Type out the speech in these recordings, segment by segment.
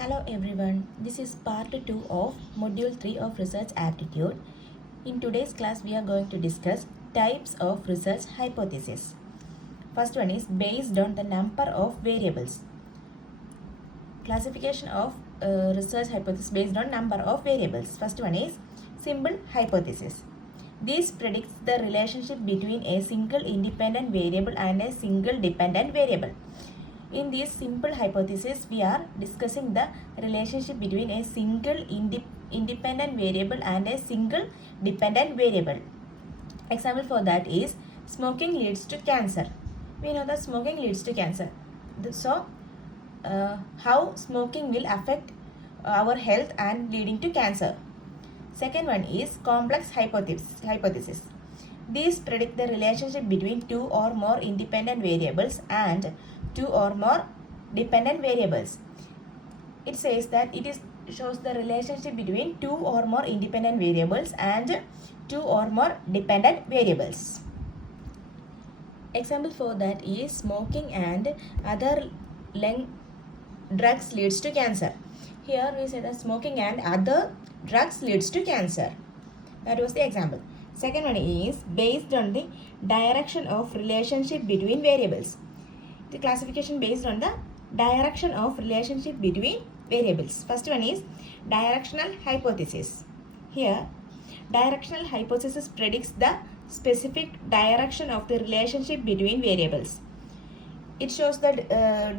Hello everyone, this is part 2 of module 3 of research aptitude. In today's class we are going to discuss types of research hypothesis. First one is based on the number of variables. Classification of research hypothesis based on number of variables. First one is simple hypothesis. This predicts the relationship between a single independent variable and a single dependent variable. In this simple hypothesis, we are discussing the relationship between a single independent variable and a single dependent variable. Example for that is smoking leads to cancer. We know that smoking leads to cancer. So, how smoking will affect our health and leading to cancer. Second one is complex hypothesis. These predict the relationship between two or more independent variables and two or more dependent variables. It says that shows the relationship between two or more independent variables and two or more dependent variables. Example for that is smoking and other lung drugs leads to cancer. Here we say that smoking and other drugs leads to cancer. That was the example. Second one is based on the direction of relationship between variables. The classification based on the direction of relationship between variables. First one is directional hypothesis. Here, directional hypothesis predicts the specific direction of the relationship between variables. It shows the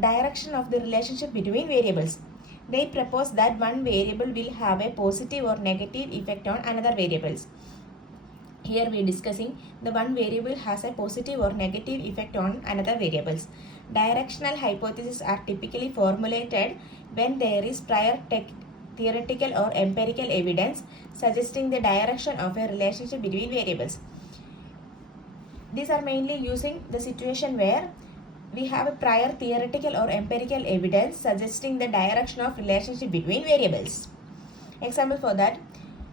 direction of the relationship between variables. They propose that one variable will have a positive or negative effect on another variables. Here we are discussing the one variable has a positive or negative effect on another variables. Directional hypotheses are typically formulated when there is prior theoretical or empirical evidence suggesting the direction of a relationship between variables. These are mainly using the situation where we have a prior theoretical or empirical evidence suggesting the direction of relationship between variables. Example for that,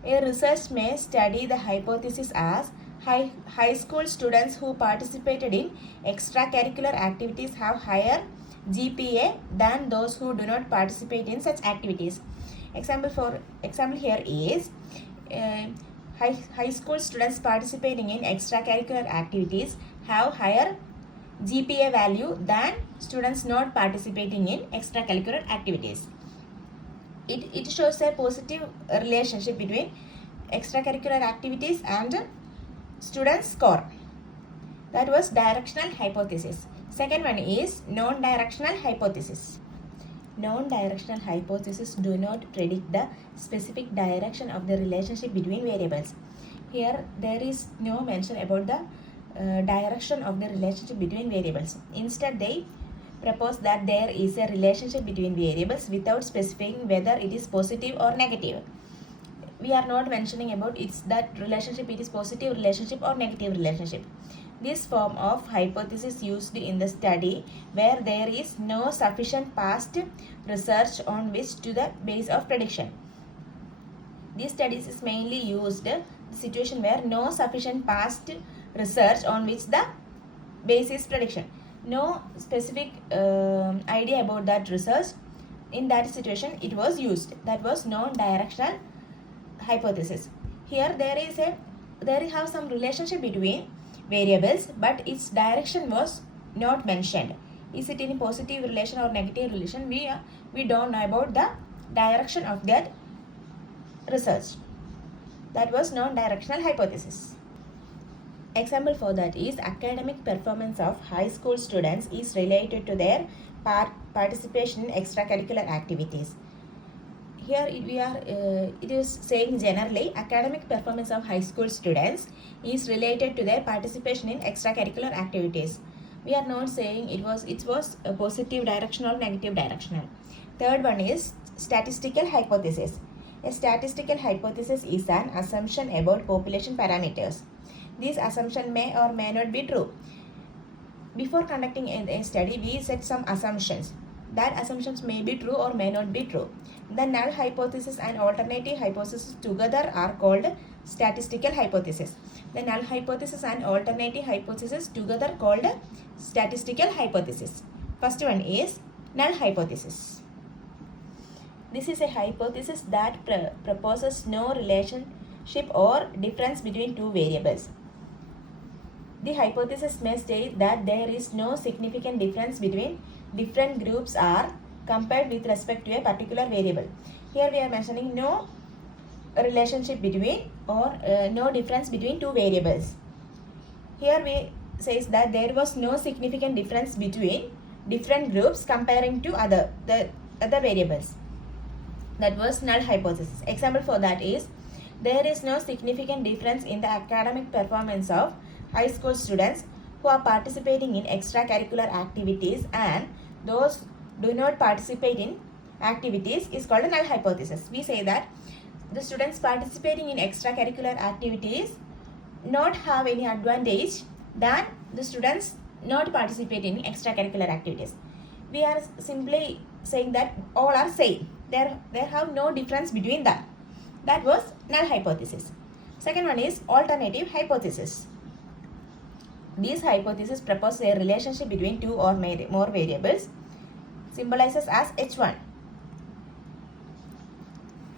a research may study the hypothesis as high school students who participated in extracurricular activities have higher GPA than those who do not participate in such activities. Example here is high school students participating in extracurricular activities have higher GPA value than students not participating in extracurricular activities. It shows a positive relationship between extracurricular activities and students' score. That was directional hypothesis. Second one is non-directional hypothesis. Non-directional hypothesis do not predict the specific direction of the relationship between variables. Here there is no mention about the direction of the relationship between variables. Instead, they propose that there is a relationship between variables without specifying whether it is positive or negative. We are not mentioning about that relationship, it is positive relationship or negative relationship. This form of hypothesis used in the study where there is no sufficient past research on which to the base of prediction. These studies is mainly used in the situation where no sufficient past research on which the base is prediction. No specific idea about that research. In that situation it was used. That was non-directional hypothesis. Here there have some relationship between variables, but its direction was not mentioned. Is it in a positive relation or negative relation? We don't know about the direction of that research. That was non-directional hypothesis. Example for that is academic performance of high school students is related to their participation in extracurricular activities. Here it is saying generally academic performance of high school students is related to their participation in extracurricular activities. We are not saying it was a positive directional or negative directional. Third one is statistical hypothesis. A statistical hypothesis is an assumption about population parameters. This assumption may or may not be true. Before conducting a study, we set some assumptions. That assumptions may be true or may not be true. The null hypothesis and alternative hypothesis together are called statistical hypothesis. The null hypothesis and alternative hypothesis together called statistical hypothesis. First one is null hypothesis. This is a hypothesis that proposes no relationship or difference between two variables. The hypothesis may state that there is no significant difference between different groups are compared with respect to a particular variable. Here we are mentioning no relationship between or no difference between two variables. Here we says that there was no significant difference between different groups comparing to other variables. That was null hypothesis. Example for that is, there is no significant difference in the academic performance of high school students who are participating in extracurricular activities and those do not participate in activities is called a null hypothesis. We say that the students participating in extracurricular activities not have any advantage than the students not participating in extracurricular activities. We are simply saying that all are same. There have no difference between them. That was null hypothesis. Second one is alternative hypothesis. This hypothesis proposes a relationship between two or more variables, symbolizes as H1.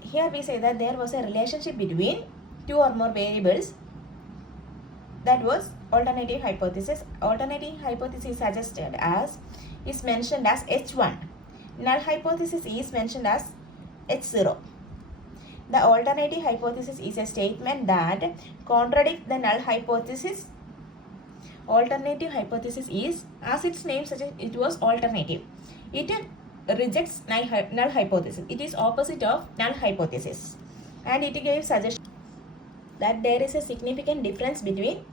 Here we say that there was a relationship between two or more variables. That was alternative hypothesis. Alternative hypothesis suggested as is mentioned as H1. Null hypothesis is mentioned as H0. The alternative hypothesis is a statement that contradicts the null hypothesis. Alternative hypothesis is, as its name suggests, it was alternative. It rejects null hypothesis. It is opposite of null hypothesis. And it gives suggestion that there is a significant difference between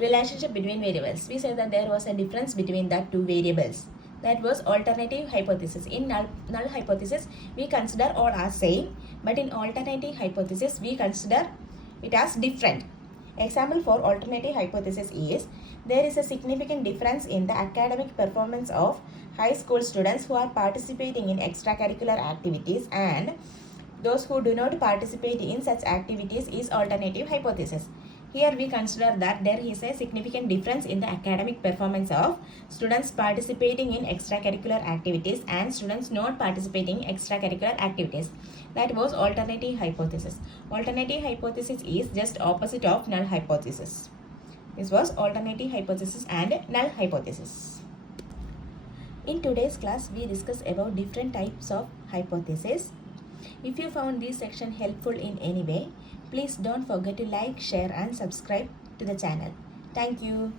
relationship between variables. We say that there was a difference between the two variables. That was alternative hypothesis. In null hypothesis, we consider all as same, but in alternative hypothesis, we consider it as different. Example for alternative hypothesis is, there is a significant difference in the academic performance of high school students who are participating in extracurricular activities and those who do not participate in such activities is alternative hypothesis. Here we consider that there is a significant difference in the academic performance of students participating in extracurricular activities and students not participating in extracurricular activities. That was alternative hypothesis. Alternative hypothesis is just opposite of null hypothesis. This was alternative hypothesis and null hypothesis. In today's class, we discuss about different types of hypothesis. If you found this section helpful in any way, please don't forget to like, share and subscribe to the channel. Thank you.